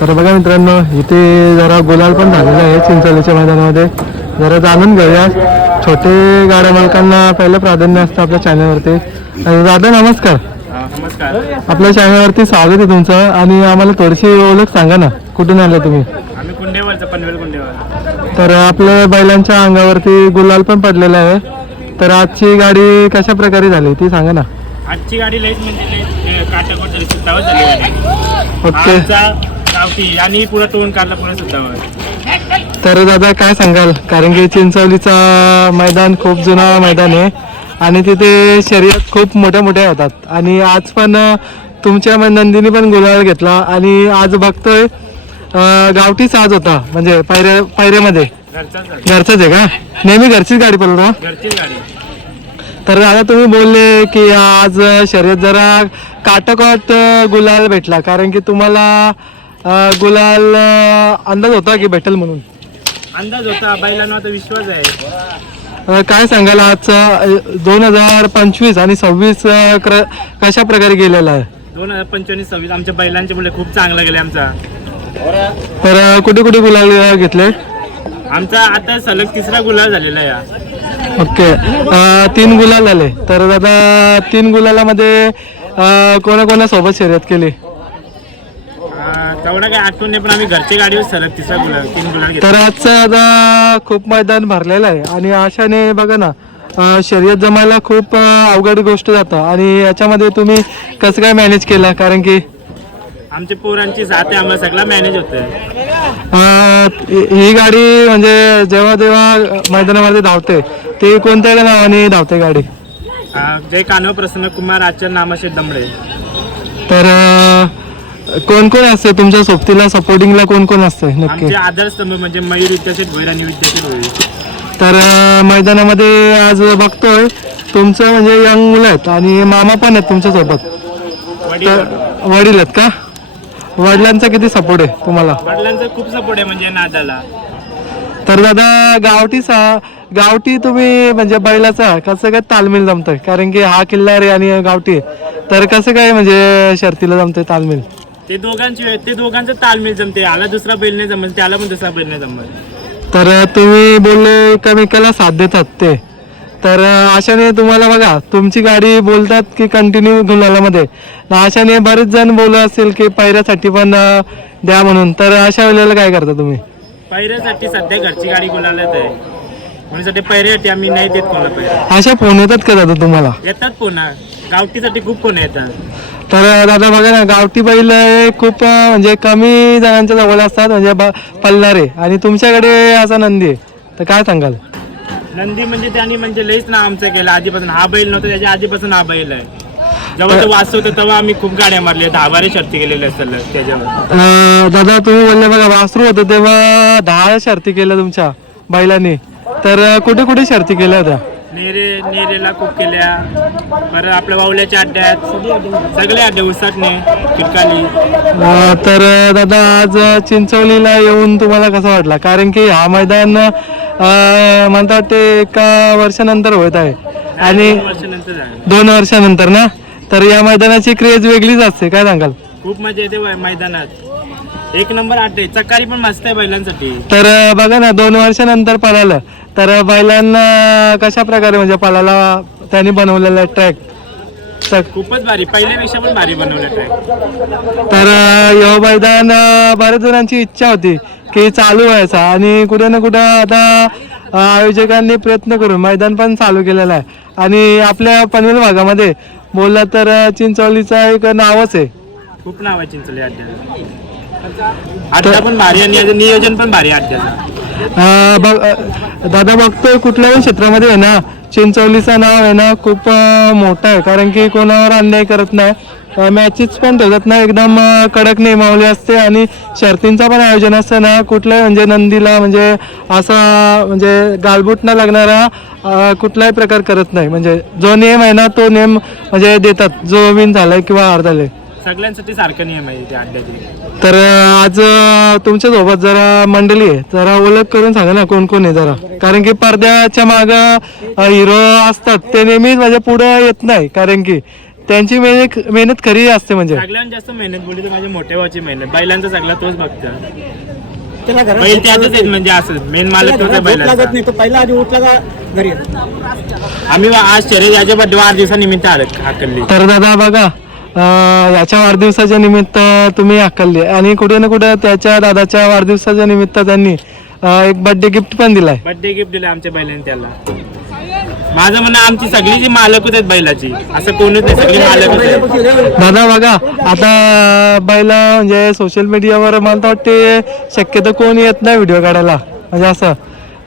तर बघा मित्रांनो, इथे जरा गुलाल पण झालेला आहे चिंचोलीच्या मैदानामध्ये. जरा जाणून घेऊया. छोटे गाड्या मालकांना पहिलं प्राधान्य असतं आपल्या चॅनलवरती. दादा नमस्कार. नमस्कार. आपल्या चॅनलवरती स्वागत आहे तुमचं. आणि आम्हाला थोडीशी ओळख सांगा ना, कुठून आले तुम्ही? आम्ही कुंडेवरचं, पनवेल कुंडेवर. तर आपल्या बैलांच्या अंगावरती गुलाल पण पडलेला आहे. तर आजची गाडी कशा प्रकारे झाली ती सांगा ना. आजची गाडी लईच म्हणजे काटाकोट झाली, सुद्धावर झाली गाडी. ओके. गावठी आणि पुरा टोन काढला, पुरा सुद्धावर. तर दादा काय सांगाल, कारण की चिंचोलीचा मैदान खूप जुना मैदान आहे आणि तिथे शर्यत खूप मोठ्या मोठ्या होतात. आणि आज पण तुमच्या नंदीने पण गुलाल घेतला. आणि आज बघतोय गावठी साज होता, म्हणजे पायऱ्यामध्ये घरचाच आहे का? नेहमी घरचीच गाडी पळवता? घरची गाडी. तर दादा तुम्ही बोलले की आज शर्यत जरा काटकोट गुलाल भेटला, कारण की तुम्हाला गुलाल अंदाज होता की भेटेल म्हणून? अंदाज होता, बैलांना आता विश्वास आहे. काय सांगाल आजचा 2025 आणि 26 कशा प्रकारे गेलेला आहे? 2025 26 आमच्या बैलांच्या मुळे खूप चांगला गेले आमचा. तर कुठे कुठे गुलाल घेतले? आमचा आता सलग 3रा गुलाल झालेला आहे. ओके. 3 गुलाल झाले. तर दादा 3 गुलालामध्ये कोणाकोणासोबत शर्यत केली? तेवढा काय आठवण नाही, पण आम्ही घरच्या गाडीवर सलग 3 गुलाल घेतले. तर आजचं आता खूप मैदान भरलेलं आहे आणि अशाने बघा ना, शर्यत जमायला खूप अवघड गोष्ट जातं. आणि याच्यामध्ये तुम्ही कसं काय मॅनेज केलं? कारण की आमच्या पोरांची साथ आहे, आम्हाला सगळं मॅनेज होतं. ही गाडी म्हणजे जेव्हा जेव्हा मैदानामध्ये धावते ते कोणत्या नावाने धावते गाडी? जय कान्हो प्रसन्न कुमार आचार्य नामाशे दमडे. तर कोण कोण असते तुमच्या सोबतीला, सपोर्टिंगला कोण कोण असते नक्की? आमचे आधारस्तंभ म्हणजे मयूर विद्याशेठ भोईर आणि विद्याशेठ भोईर. तर मैदानामध्ये आज बघतोय तुमचं म्हणजे यंग मुलं आहेत आणि मामा पण आहेत तुमच्यासोबत. वडील आहेत का? वडिलांचा किती सपोर्ट आहे तुम्हाला? वडिलांचा खूप सपोर्ट आहे म्हणजे नादाला. तर दादा गावठी तुम्ही म्हणजे बैलाचा कसं काय तालमील जमतोय? कारण की हा किल्लारी आणि गावठी आहे, तर कसं काय म्हणजे शर्तीला जमतोय तालमील? ते दोघांचं तालमील जमते. आला दुसरा बैल नाही जमत, त्याला पण दुसरा बैल नाही जमत. तर तुम्ही बोलले एकमेकाला साथ देतात ते. तर अशाने तुम्हाला बघा, तुमची गाडी बोलतात की कंटिन्यू गुलालामध्ये, अशाने बरेच जण बोलत असेल की पैऱ्यासाठी पण द्या म्हणून. तर अशा वेळेला काय करता तुम्ही? पैऱ्यासाठी सध्या घरची गाडी गुलालत आहे, म्हणून सध्या पैऱ्यासाठी आम्ही नाही देत कोणाला पैरा. अशा फोन येतात का दादा तुम्हाला? येतात फोन, गावठीसाठी खूप फोन येतात. तर दादा बघा ना, गावठी बैल खूप म्हणजे कमी जणांच्या जवळ असतात म्हणजे पळणारे, आणि तुमच्याकडे असा नंदी आहे, तर काय सांगाल? नंदी म्हणजे त्यांनी म्हणजे लईच नाव आमचं केलं आधीपासून. हा बैल नव्हता, त्याच्या आधीपासून हा बैल आहे. जेव्हा तो वास होता तेव्हा आम्ही खूप गाड्या मारल्या, 10-12 शर्ती केलेल्या असतात त्याच्यावर. दादा तुम्ही बोलले बघा, वासरू होतं तेव्हा 10 शर्ती केल्या तुमच्या बैलांनी. तर कुठे कुठे शर्ती केल्या होत्या? नेरेला खूप केल्या, बरं आपल्या वावल्याच्या अड्ड्यात, सगळे अड्डे, उसाटणे, किटकाली. तर दादा आज चिंचोलीला येऊन तुम्हाला कसं वाटलं? कारण की हा मैदान म्हणतात ते एका वर्षानंतर होत आहे आणि 2 वर्षानंतर ना. तर या मैदानाची क्रेज वेगळीच असते, काय सांगाल? खूप मजा येते मैदानात. 1 नंबर अड्डे, चक्कारी पण मस्त आहे बैलांसाठी. तर बघा ना, 2 वर्षानंतर पळालं तर बैलांना कशा प्रकारे म्हणजे पळायला त्यांनी बनवलेला ट्रॅक खूपच भारी, पहिल्यापेक्षा पण भारी बनवलं ट्रॅक. तर हे मैदान बऱ्याच जणांची इच्छा होती की चालू व्हायचा, आणि कुठे ना कुठं आता आयोजकांनी प्रयत्न करून मैदान पण चालू केलेलं आहे. आणि आपल्या पनवेल भागामध्ये बोलला तर चिंचोलीचं एक नावच आहे, खूप नाव आहे चिंचोली अड्ड्याला. अड्डा पण भारी आणि नियोजन पण भारी अड्ड्याचं. दादा बघतोय कुठल्याही क्षेत्रामध्ये आहे ना, चिंचोलीचं नाव आहे ना खूप मोठं आहे, कारण की कोणावर अन्याय करत नाही, मॅचेस पण ठेवत नाही, एकदम कडक नियमावली असते. आणि शर्तींचं पण आयोजन असतं ना, कुठल्याही म्हणजे नंदीला म्हणजे असा म्हणजे गालबोट न लागणारा कुठलाही प्रकार करत नाही. म्हणजे जो नियम आहे ना तो नियम म्हणजे देतात, जो विन झालाय किंवा हार झाले सगळ्यांसाठी सारखा नियम आहे त्या अड्ड्याची. तर आज तुमच्या सोबत जरा मंडळी आहे, जरा ओळख करून सांगा ना कोण कोण आहे जरा. कारण की पडद्याच्या मागं हिरो असतात ते नेहमीच म्हणजे पुढे येत नाही, कारण की त्यांची मेहनत खरी असते म्हणजे. सगळ्यांत जास्त मेहनत बोलली तर माझ्या मोठ्या भावाची मेहनत, बैलांचा सगळा तोच बघता. बैल त्यातच आहेत म्हणजे असं मेन मालक तोच आहे बैलांचा. पहिला आधी उठला का घरी आम्ही आज शर्यत याच्या वाढदिवसानिमित्त आलो हाकलली. तर दादा बघा याच्या वाढदिवसाच्या निमित्त तुम्ही हाकलली आणि कुठे ना कुठे त्याच्या दादाच्या वाढदिवसाच्या निमित्त त्यांनी एक बर्थडे गिफ्ट पण दिलाय. बर्थडे गिफ्ट दिलं आमच्या बैलांनी त्याला. माझं म्हणणं आमची सगळी जी मालकच आहेत बैलाची, असं कोणीच नाही, सगळी मालकच आहेत. दादा बघा आता बैला म्हणजे सोशल मीडियावर मला तर वाटते शक्यतो कोण येत नाही व्हिडिओ काढायला म्हणजे असं.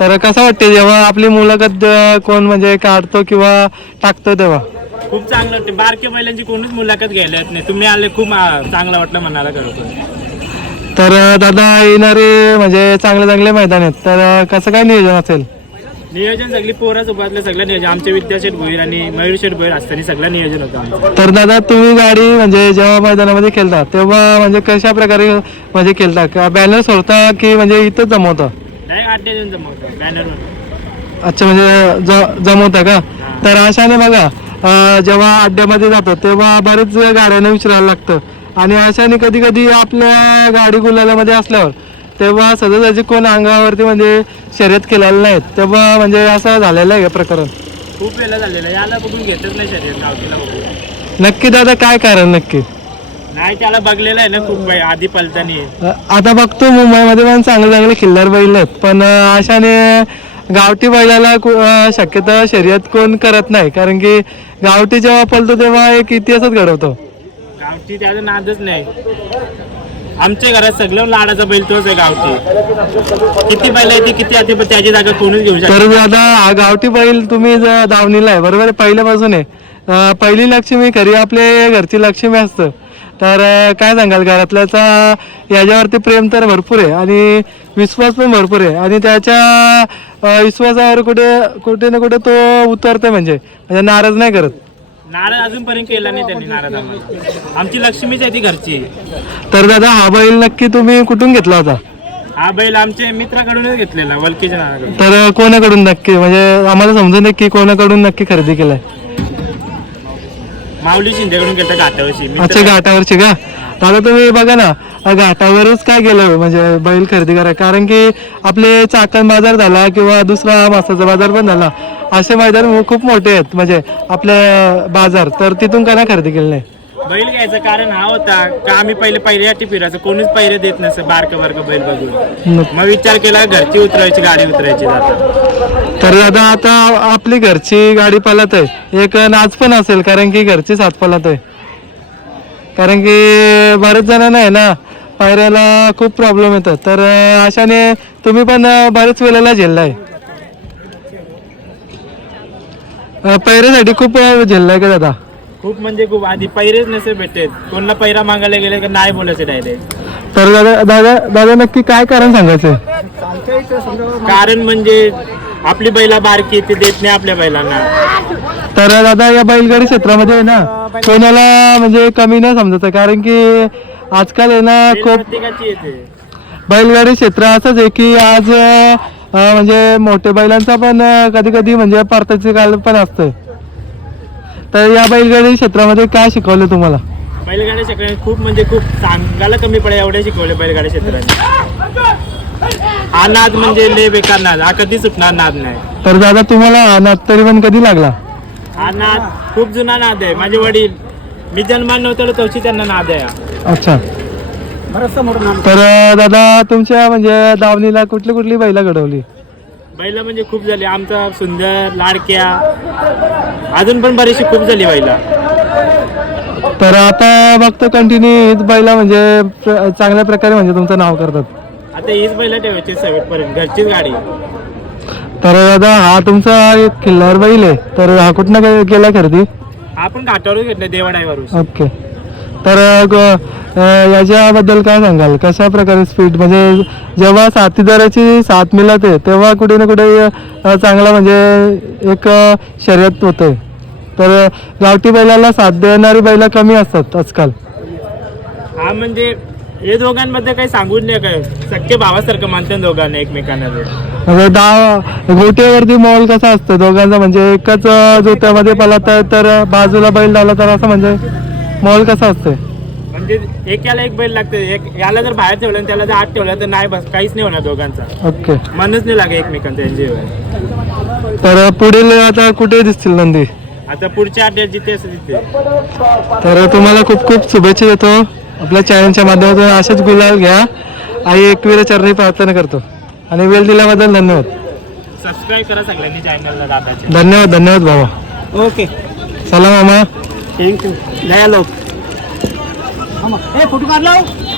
तर कसं वाटते जेव्हा आपली मुलाखत कोण म्हणजे काढतो किंवा टाकतो तेव्हा? खूप चांगलं वाटतं. बारक्या बैलांची कोणीच मुलाखत घ्यायला येत नाही. तुम्ही आले खूप चांगलं वाटलं म्हणायला करतो. तर दादा येणारे म्हणजे चांगले चांगले मैदान आहेत, तर कसं काय नियोजन असेल? नियोजन सगळी पोरं सोबतलं सगळं नियोजन आमचे विद्याशेठ भोईर आणि मयूर शेठ भोईर असताना सगळं नियोजन होतं आमचं. तर दादा तुम्ही गाडी म्हणजे जेव्हा मैदानामध्ये खेळता तेव्हा म्हणजे कशा प्रकारे म्हणजे खेळता का बॅनर सोडता की म्हणजे इथंच जमवता? नाही अड्डे देऊन जमवतो बॅनरवर. अच्छा म्हणजे जमवता का? तर अशाने बघा जेव्हा अड्ड्यामध्ये जातो तेव्हा बरेच गाड्यांना विचारायला लागतं आणि अशाने कधी कधी आपल्या गाडी गुलालामध्ये असल्यावर तेव्हा सदस्याचे कोण अंगावरती म्हणजे शर्यत केलेलं नाहीत तेव्हा म्हणजे असं झालेलं आहे प्रकरण? खूप वेळा झालेलं आहे. याला बघून घेतच नाही शर्यत गावकीला बघून. नक्की दादा काय कारण नक्की? नाही त्याला बघलेलं आहे ना खूप वेळ आधी पलतानी. आता बघतो मुंबईमध्ये पण चांगले चांगले खिल्लार बैल आहेत, पण अशाने गावठी बैलाला शक्यतो शर्यत कोण करत नाही, कारण की गावठी जेव्हा पळतो तेव्हा एक इतिहासच घडवतो. गावठी त्याचा नादच नाही. आमच्या घरात सगळं लाडाचा बैल तोच आहे गावठी. किती बैल आहे ती किती आधी पण त्याची जागा कोणीच घेऊ शकतो. तर दादा हा गावठी बैल तुम्ही दावणीला आहे बरोबर, पहिल्यापासून आहे. पहिली लक्ष्मी खरी आपले घरची लक्ष्मी असतं. तर काय सांगाल घरातल्याचा याच्यावरती प्रेम तर भरपूर आहे आणि विश्वास पण भरपूर आहे आणि त्याच्या विश्वासावर कुठे ना कुठे तो उतरते म्हणजे नाराज नाही करत. नाराज अजूनपर्यंत केला नाही त्यांनी नाराज. आमची लक्ष्मीच आहे ती घरची. तर दादा हा बैल नक्की तुम्ही कुठून घेतला होता? हा बैल आमच्या मित्राकडूनच घेतलेला वलकीच्या नावाकडून. तर कोणाकडून नक्की म्हणजे आम्हाला समजून नक्की कोणाकडून नक्की खरेदी केलाय? माऊली शिंदेकडून गेलं घाटावरची. अच्छा घाटावरची का? दादा तुम्ही बघा ना घाटावरच काय गेलं म्हणजे बैल खरेदी करा, कारण की आपले चाकण बाजार झाला किंवा दुसरा मासाचा बाजार पण झाला, असे मैदान खूप मोठे आहेत म्हणजे आपले बाजार, तर तिथून का नाही खरेदी केली नाही? बैल घ्यायचं कारण हा होता का आम्ही पहिल्यासाठी फिरायचं, कोणीच पहिरे देत नसतं बारकं बैल बघून. मग विचार केला घरची उतरायची गाडी उतरायची जाता. तर दादा आता आपली घरची गाडी पालत आहे, एक नाच पण असेल कारण की घरची साथ पालत आहे, कारण की बरेच जणांना आहे ना पायऱ्याला खूप प्रॉब्लेम येतात. तर अशाने तुम्ही पण बरेच वेळेला झेललाय पैऱ्यासाठी खूप झेललाय का दादा? खूप म्हणजे खूप. आधी पैरेच नसे भेटत, कोणाला पैरा मागायला गेले का नाही बोलायचं डायरेक्ट. तर दादा नक्की काय कारण सांगायचं? कारण म्हणजे आपली बैला बारकी ते देत नाही आपल्या बैलांना. तर दादा या बैलगाडी क्षेत्रामध्ये आहे ना कोणाला म्हणजे कमी नाही समजायचं, कारण की आजकाल आहे ना खूप प्रत्येकाची येते. बैलगाडी क्षेत्र असंच आहे की आज म्हणजे मोठ्या बैलांचा पण कधी कधी म्हणजे परताचे काल पण असतं. तर या बैलगाडी क्षेत्रामध्ये काय शिकवलं तुम्हाला? बैलगाडी शिकवणे खूप म्हणजे खूप सांगायला कमी पडे एवढे शिकवले बैलगाडी क्षेत्राने. हा नाद म्हणजे लय बेकार नाद, हा कधी सुटणार नाद नाही. तर दादा तुम्हाला हा नाद तरी पण कधी लागला? हा नाद खूप जुना नाद आहे. माझे वडील मी जन्माला नव्हतो तोची त्यांना नाद आहे. अच्छा. तर दादा तुमच्या म्हणजे दावणीला कुठली बैला घडवली? बैला म्हणजे खूप झाली. आमचा सुंदर लाडक्या अजून पण बरीचशी खूप झाली बैला. तर आता बघतो कंटिन्यू हीच बैला म्हणजे चांगल्या प्रकारे म्हणजे तुमचं नाव करतात. आता हीच बैला ठेवायची सगळ्यापर्यंत घरचीच गाडी. तर दादा हा तुमचा एक खिल्लार बैल आहे, तर हा कुठनं केला खरेदी? हा पण घाटावरून घेतला देवाडाईवरून. ओके. तर याच्याबद्दल काय सांगाल, कशा प्रकारे स्पीड म्हणजे जेव्हा साथीदाराची साथ मिळते तेव्हा कुठे ना कुठे चांगला म्हणजे एक शर्यत होते. तर गावठी बैलाला साथ देणारी बैला कमी असतात आजकाल. हा म्हणजे हे दोघांमध्ये काही सांगून नाही काय सख्खे भावासारखं मानतात दोघांना एकमेकांना ते. म्हणजे गोट्यावरती मॉल कसा असतो दोघांचा, म्हणजे एकच जोत्यामध्ये पळत आहे तर बाजूला बैल लावला तर असं म्हणजे मॉल कसा असतोय? म्हणजे एक याला एक बैल लागते, एक याला जर बाहेर ठेवलं आणि त्याला जर आत ठेवलं तर नाही बस काहीच नाही होणार दोघांचा. ओके. मनच नाही लागे एकमेकांचा एन्जॉय. तर पुढील आता कुठे दिसतील नंदी? आता पुढच्या अड्ड्यात जिथे असं तिथे. तर तुम्हाला खूप खूप शुभेच्छा देतो. आपल्या चॅनलच्या माध्यमातून असेच गुलाल घ्या. आई एकविरा चरणी प्रार्थना करतो आणि वेळ दिल्याबद्दल धन्यवाद. सबस्क्राईब करा सगळ्यांनी चॅनलला दादाचे. धन्यवाद धन्यवाद बाबा. ओके, चला मामा. थँक्यू. दया लोक फोटो काढला.